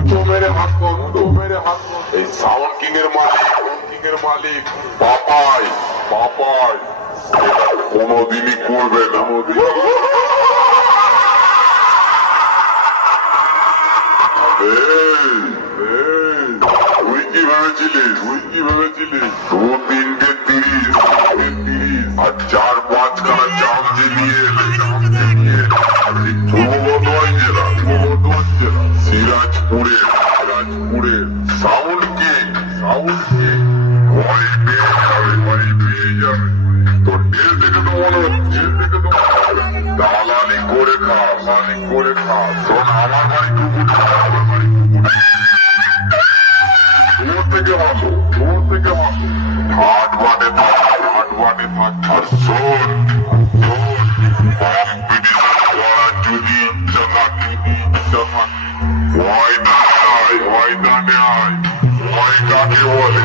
উঁচু মেরে হাত কোনোদিনই করবে না। তুই কি ভেবেছিলিস? তুই কি ভেবেছিলিস? দু তিনটে তিরিশ তিরিশ। আর চার পাঁচ খানা চাম জ্বিলিয়ে সিরাজপুরে সিরাজপুরে সাউন্ড কিং সাউন্ড কিং ভয় পেয়ে যাবে, ভয় পেয়ে যাবে। তো ডেল দেখে তো হচ্ছে ডেল দেখে তো দালালি করে খা, দালালি করে খা। শোন, আমার বাড়ি কুকুর আমার বাড়ি কুকুর তোর থেকে ভালো তোর থেকে ভালো হাট বাটে থাক হাট বাটে থাক। আর এলি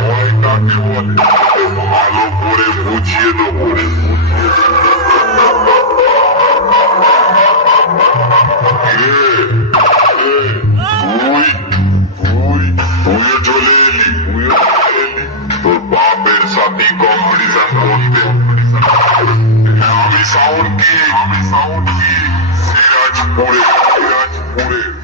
তোর বাপের সাথে কম্পিটিশন করতে। হ্যাঁ, আমি সাউন্ড কি? আমি সাউন্ড কি? সিরাজপুরে সিরাজপুরে।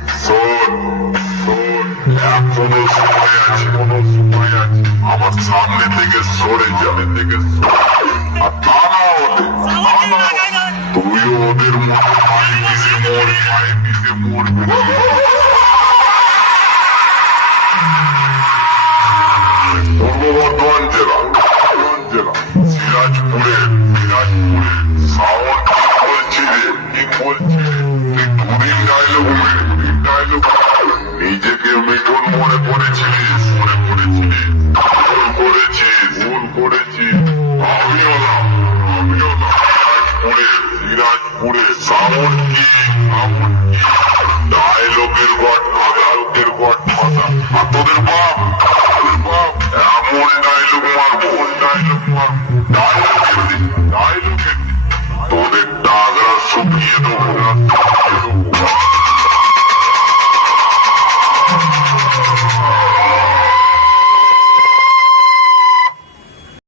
সময় আছে এখনও সময় আছে আমার সামনে থেকে সরে যাবে থেকে সরে আর তা না হলে তা না হলে তুইও ওদের মতো পায়ে পিষে মর পায়ে পিষে মরবি পূর্ব বর্ধমান জেলা বর্ধমান জেলা সিরাজপুরে সিরাজপুরে সাউন্ড কি বলছি রে কি বলছি রে? তুই দুদিন ডায়লগ দুদিন ডায়লগ নিজেকে মিঠুন মনে করেছিলিস মনে কি ডায়লগের গড ডায়লগের গড ফাদা আর তোদের বাপ তোদের বাপ ডায়লগ মারবো ডায়লগ মারবো।